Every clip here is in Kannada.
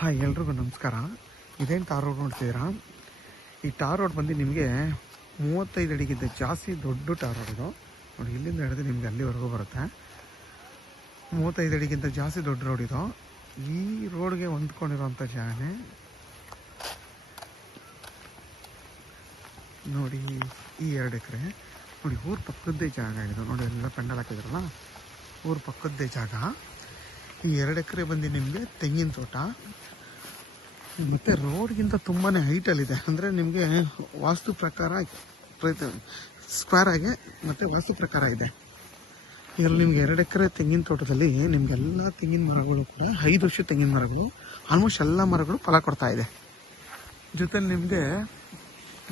ಹಾಯ್, ಎಲ್ರಿಗೂ ನಮಸ್ಕಾರ. ಇದೇನು ಟಾರ್ ರೋಡ್ ನೋಡ್ತಿದ್ದೀರಾ? ಈ ಟಾರ್ ರೋಡ್ ಬಂದು ನಿಮಗೆ 35 ಅಡಿಗಿಂತ ಜಾಸ್ತಿ ದೊಡ್ಡ ಟಾರ್ ರೋಡ್ ಇದು. ನೋಡಿ, ಇಲ್ಲಿಂದ ಹಿಡಿದು ನಿಮಗೆ ಅಲ್ಲಿವರೆಗೂ ಬರುತ್ತೆ. 35 ಅಡಿಗಿಂತ ಜಾಸ್ತಿ ದೊಡ್ಡ ರೋಡ್ ಇದು. ಈ ರೋಡ್ಗೆ ಹೊಂದ್ಕೊಂಡಿರೋಂಥ ಜಾಗನೇ ನೋಡಿ. ಈ 2 ಎಕರೆ ನೋಡಿ, ಊರ ಪಕ್ಕದ್ದೇ ಜಾಗ ಇದು. ನೋಡಿ, ಎಲ್ಲ ಪೆಂಡಲ್ ಹಾಕಿದ್ರಲ್ಲ, ಊರ ಪಕ್ಕದ್ದೇ ಜಾಗ. ಈ 2 ಎಕರೆ ಬಂದು ನಿಮಗೆ ತೆಂಗಿನ ತೋಟ, ಮತ್ತು ರೋಡ್ಗಿಂತ ತುಂಬಾ ಹೈಟಲ್ಲಿದೆ. ಅಂದರೆ ನಿಮಗೆ ವಾಸ್ತು ಪ್ರಕಾರ ಸ್ಕ್ವೇರ್ ಆಗಿ ಮತ್ತು ವಾಸ್ತು ಪ್ರಕಾರ ಇದೆ. ಇದರಲ್ಲಿ ನಿಮ್ಗೆ 2 ಎಕರೆ ತೆಂಗಿನ ತೋಟದಲ್ಲಿ ನಿಮಗೆಲ್ಲ ತೆಂಗಿನ ಮರಗಳು ಕೂಡ 5 ವರ್ಷ ತೆಂಗಿನ ಮರಗಳು, ಆಲ್ಮೋಸ್ಟ್ ಎಲ್ಲ ಮರಗಳು ಫಲ ಕೊಡ್ತಾ ಇದೆ. ಜೊತೆಲಿ ನಿಮಗೆ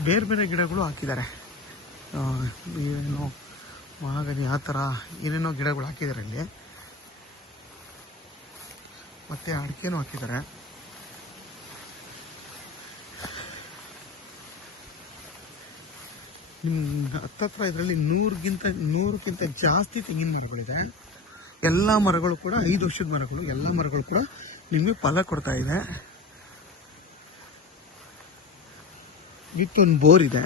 ಬೇರೆ ಬೇರೆ ಗಿಡಗಳು ಹಾಕಿದ್ದಾರೆ. ಏನೋ ಮಹಾಗನಿ ಆ ಥರ ಏನೇನೋ ಗಿಡಗಳು ಹಾಕಿದ್ದಾರೆ ಇಲ್ಲಿ. ಮತ್ತು ಅಡಿಕೆನೂ ಹಾಕಿದ್ದಾರೆ. ನಿಮ್ಮ ಹತ್ತತ್ರ ಇದರಲ್ಲಿ 100ಕ್ಕಿಂತ ಜಾಸ್ತಿ ತೆಂಗಿನ ಮರಗಳಿದೆ. ಎಲ್ಲ ಮರಗಳು ಕೂಡ 5 ವರ್ಷದ ಮರಗಳು. ಎಲ್ಲ ಮರಗಳು ಕೂಡ ನಿಮಗೆ ಫಲ ಕೊಡ್ತಾ ಇದೆ. ಇತ್ತೊಂದು ಬೋರ್ ಇದೆ.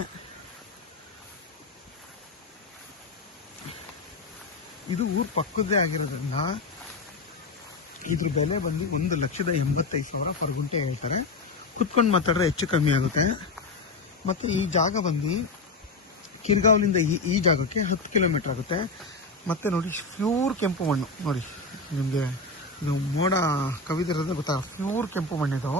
ಇದು ಊರ ಪಕ್ಕದ್ದೇ ಆಗಿರೋದ್ರಿಂದ ಇದ್ರ ಬೆಲೆ ಬಂದು 1,85,000 ಪರ್ ಗುಂಟೆ ಹೇಳ್ತಾರೆ. ಕುತ್ಕೊಂಡು ಮಾತಾಡಿದ್ರೆ ಹೆಚ್ಚು ಕಮ್ಮಿ ಆಗುತ್ತೆ. ಮತ್ತು ಈ ಜಾಗ ಬಂದು ಕಿರ್ಗಾವ್ಲಿಂದ ಈ ಜಾಗಕ್ಕೆ 10 ಕಿಲೋಮೀಟರ್ ಆಗುತ್ತೆ. ಮತ್ತು ನೋಡಿ, ಪ್ಯೂರ್ ಕೆಂಪು ಮಣ್ಣು. ನೋಡಿ, ನಿಮಗೆ ಇದು ಮೋಡ ಕವಿದಿರೋದೇ ಗೊತ್ತಾಗ, ಪ್ಯೂರ್ ಕೆಂಪು ಮಣ್ಣಿದು.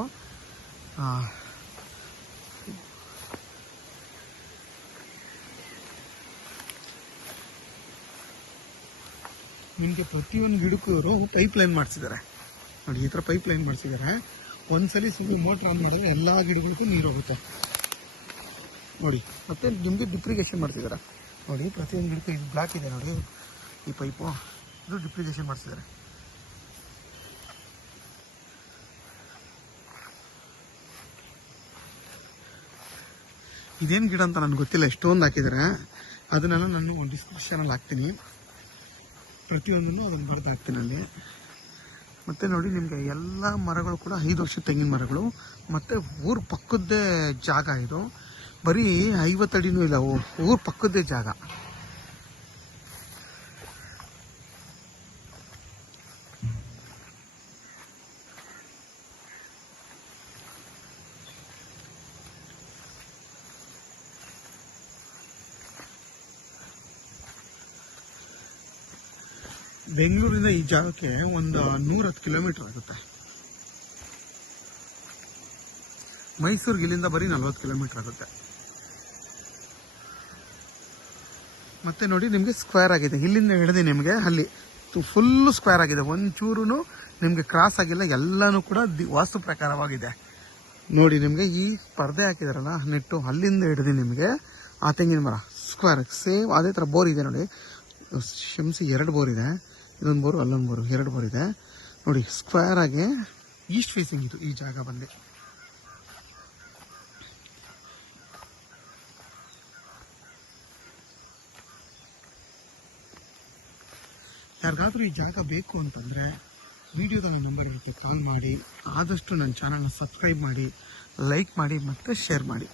ನಿಮಗೆ ಪ್ರತಿಯೊಂದು ಗಿಡಕ್ಕೂ ಇವರು ಪೈಪ್ ಲೈನ್ ಮಾಡಿಸಿದ್ದಾರೆ. ನೋಡಿ, ಈ ಥರ ಪೈಪ್ ಲೈನ್ ಮಾಡಿಸಿದ್ದಾರೆ. ಒಂದ್ಸಲಿ ಸುಮ್ಮನೆ ಮೋಟ್ರ್ ಆನ್ ಮಾಡಿದ್ರೆ ಎಲ್ಲ ಗಿಡಗಳಿಗೂ ನೀರು ಹೋಗುತ್ತೆ. ನೋಡಿ, ಮತ್ತೆ ನಿಮಗೆ ಡಿಪ್ರಿಗೇಷನ್ ಮಾಡ್ತಿದ್ದಾರೆ. ನೋಡಿ, ಪ್ರತಿಯೊಂದು ಗಿಡಕ್ಕೂ ಇದು ಬ್ಲಾಕ್ ಇದೆ ನೋಡಿ, ಈ ಪೈಪು, ಇದು ಡಿಪ್ರಿಗೇಷನ್ ಮಾಡಿಸಿದ್ದಾರೆ. ಇದೇನು ಗಿಡ ಅಂತ ನನಗೆ ಗೊತ್ತಿಲ್ಲ, ಎಷ್ಟೊಂದು ಹಾಕಿದ್ದಾರೆ. ಅದನ್ನೆಲ್ಲ ನಾನು ಡಿಸ್ಕ್ರಿಪ್ಷನಲ್ಲಿ ಹಾಕ್ತೀನಿ, ಪ್ರತಿಯೊಂದನ್ನು ಅದನ್ನು ಬರೆದು ಹಾಕ್ತೀನಿ ಅಲ್ಲಿ. ಮತ್ತು ನೋಡಿ, ನಿಮಗೆ ಎಲ್ಲ ಮರಗಳು ಕೂಡ 5 ವರ್ಷದ ತೆಂಗಿನ ಮರಗಳು. ಮತ್ತು ಊರ ಪಕ್ಕದ್ದೇ ಜಾಗ ಇದು. ಬರೀ 50 ಅಡಿನೂ ಇಲ್ಲ, ಊರ ಪಕ್ಕದ್ದೇ ಜಾಗ. ಬೆಂಗಳೂರಿಂದ ಈ ಜಾಗಕ್ಕೆ ಒಂದು 110 ಕಿಲೋಮೀಟರ್ ಆಗುತ್ತೆ. ಮೈಸೂರಿಗೆ ಇಲ್ಲಿಂದ ಬರೀ 40 ಕಿಲೋಮೀಟರ್ ಆಗುತ್ತೆ. ಮತ್ತೆ ನೋಡಿ, ನಿಮಗೆ ಸ್ಕ್ವೇರ್ ಆಗಿದೆ. ಇಲ್ಲಿಂದ ಹಿಡಿದು ನಿಮಗೆ ಅಲ್ಲಿ ಫುಲ್ಲು ಸ್ಕ್ವೇರ್ ಆಗಿದೆ. ಒಂಚೂರು ನಿಮಗೆ ಕ್ರಾಸ್ ಆಗಿಲ್ಲ. ಎಲ್ಲನೂ ಕೂಡ ವಾಸ್ತು ಪ್ರಕಾರವಾಗಿದೆ. ನೋಡಿ, ನಿಮಗೆ ಈ ಪರ್ದೆ ಹಾಕಿದಾರಲ್ಲ ನೆಟ್ಟು, ಅಲ್ಲಿಂದ ಹಿಡಿದು ನಿಮಗೆ ಆ ತೆಂಗಿನ ಮರ ಸ್ಕ್ವೇರ್ ಸೇಮ್ ಅದೇ ಥರ ಬೋರ್ ಇದೆ. ನೋಡಿ, ಶಂಸಿ 2 ಬೋರ್ ಇದೆ. ಇದೊಂದು ಬೋರು, ಅಲ್ಲೊಂದು ಬೋರು, 2 ಬೋರ್ ಇದೆ. ನೋಡಿ, ಸ್ಕ್ವೇರ್ ಆಗಿ ಈಸ್ಟ್ ಫೇಸಿಂಗ್ ಇದು ಈ ಜಾಗ ಬಂದು. ಯಾರಿಗಾದ್ರೂ ಈ ಜಾಗ ಬೇಕು ಅಂತಂದರೆ ವಿಡಿಯೋದಲ್ಲಿ ನಂಬರ್ ಇರುತ್ತೆ, ಕಾಲ್ ಮಾಡಿ. ಆದಷ್ಟು ನನ್ನ ಚಾನಲ್ನ ಸಬ್ಸ್ಕ್ರೈಬ್ ಮಾಡಿ, ಲೈಕ್ ಮಾಡಿ ಮತ್ತು ಶೇರ್ ಮಾಡಿ.